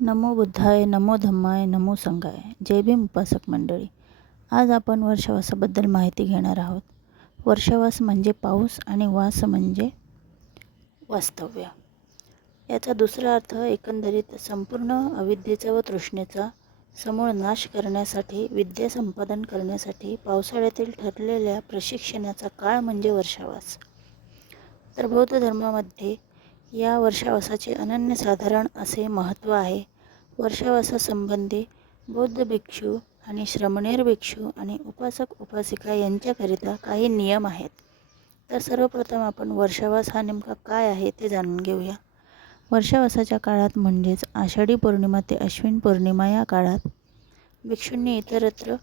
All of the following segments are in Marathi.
नमो बुद्धाय नमो धम्माय नमो संघाय. जय भीम उपासक मंडळी. आज आपण वर्षावासाबद्दल माहिती घेणार आहोत. वर्षावास म्हणजे पाऊस आणि वास म्हणजे वास्तव्य. याचा दुसरा अर्थ एकंदरीत संपूर्ण अविद्येचा व तृष्णेचा समूळ नाश करण्यासाठी विद्या संपादन करण्यासाठी पावसाळ्यातील ठरलेल्या प्रशिक्षणाचा काळ म्हणजे वर्षावास. तर बौद्ध धर्मामध्ये या वर्षावासाचे अनन्यसाधारण असे महत्त्व आहे. वर्षावासासंबंधी बौद्ध भिक्षू आणि श्रमणेर भिक्षू आणि उपासक उपासिका यांच्याकरिता काही नियम आहेत. तर सर्वप्रथम आपण वर्षावास हा नेमका काय आहे ते जाणून घेऊया. वर्षावासाच्या काळात म्हणजेच आषाढी पौर्णिमा ते अश्विन पौर्णिमा या काळात भिक्षूंनी इतरत्र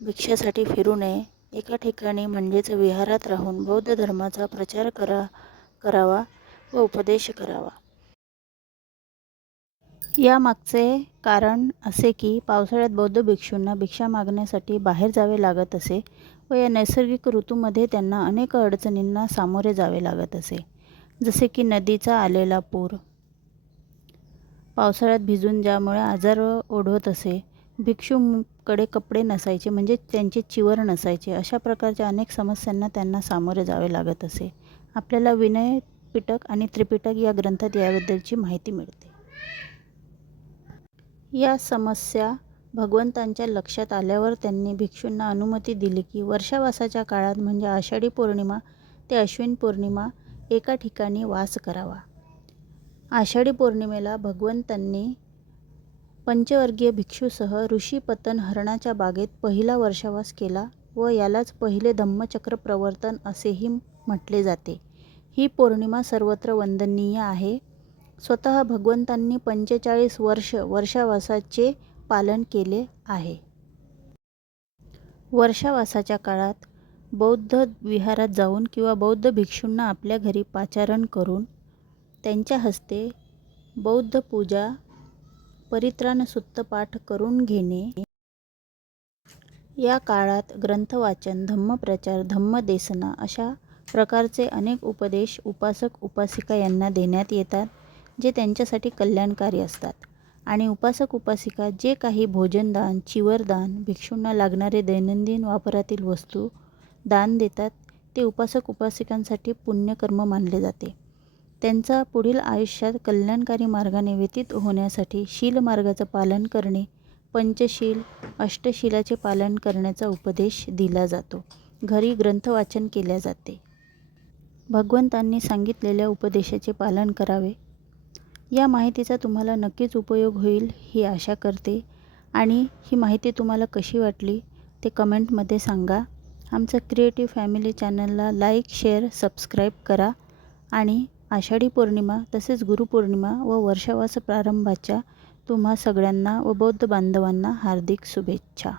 भिक्षासाठी फिरू नये. एका ठिकाणी म्हणजेच विहारात राहून बौद्ध धर्माचा प्रचार करा करावा व उपदेश करावा. यामागचे कारण असे की पावसाळ्यात बौद्ध भिक्षूंना भिक्षा मागण्यासाठी बाहेर जावे लागत असे व या नैसर्गिक ऋतूमध्ये त्यांना अनेक अडचणींना सामोरे जावे लागत असे. जसे की नदीचा आलेला पूर. पावसाळ्यात भिजून ज्यामुळे आजार ओढवत असे भिक्षूकडे कपडे नसायचे म्हणजे त्यांचे चिवर नसायचे अशा प्रकारच्या अनेक समस्यांना त्यांना सामोरे जावे लागत असे. आपल्याला विनय पिटक आणि त्रिपिटक या ग्रंथात याबद्दलची माहिती मिळते. या समस्या भगवंतांच्या लक्षात आल्यावर त्यांनी भिक्षूंना अनुमती दिली की वर्षावासाच्या काळात म्हणजे आषाढी पौर्णिमा ते अश्विन पौर्णिमा एका ठिकाणी वास करावा. आषाढी पौर्णिमेला भगवंतांनी पंचवर्गीय भिक्षूसह ऋषी पतन हरणाच्या बागेत पहिला वर्षावास केला व यालाच पहिले धम्मचक्र प्रवर्तन असेही म्हटले जाते. ही पौर्णिमा सर्वत्र वंदनीय आहे. स्वतः भगवंतांनी पंचेचाळीस वर्ष वर्षावासाचे पालन केले आहे. वर्षावासाच्या काळात बौद्ध विहारात जाऊन किंवा बौद्ध भिक्षूंना आपल्या घरी पाचारण करून त्यांच्या हस्ते बौद्ध पूजा परित्राण सुत्त पाठ करून घेणे. या काळात ग्रंथवाचन धम्मप्रचार धम्मदेसना अशा प्रकारचे अनेक उपदेश उपासक उपासिका यांना देण्यात येतात जे त्यांच्यासाठी कल्याणकारी असतात. आणि उपासक उपासिका जे काही भोजनदान चिवरदान भिक्षूंना लागणारे दैनंदिन वापरातील वस्तू दान देतात ते उपासक उपासिकांसाठी पुण्यकर्म मानले जाते. त्यांचा पुढील आयुष्यात कल्याणकारी मार्गाने व्यतीत होण्यासाठी शील मार्गाचं पालन करणे पंचशील अष्टशिलाचे पालन करण्याचा उपदेश दिला जातो. घरी ग्रंथवाचन केल्या जाते. भगवंतांनी सांगितलेल्या उपदेशाचे पालन करावे. या माहितीचा तुम्हाला नक्कीच उपयोग होईल ही आशा करते. आणि ही माहिती तुम्हाला कशी वाटली ते कमेंटमध्ये सांगा. आमचं क्रिएटिव्ह फॅमिली चॅनलला लाईक शेअर सबस्क्राईब करा. आणि आषाढी पौर्णिमा तसेच गुरुपौर्णिमा व वर्षावास प्रारंभाच्या तुम्हा सगळ्यांना व बौद्ध बांधवांना हार्दिक शुभेच्छा.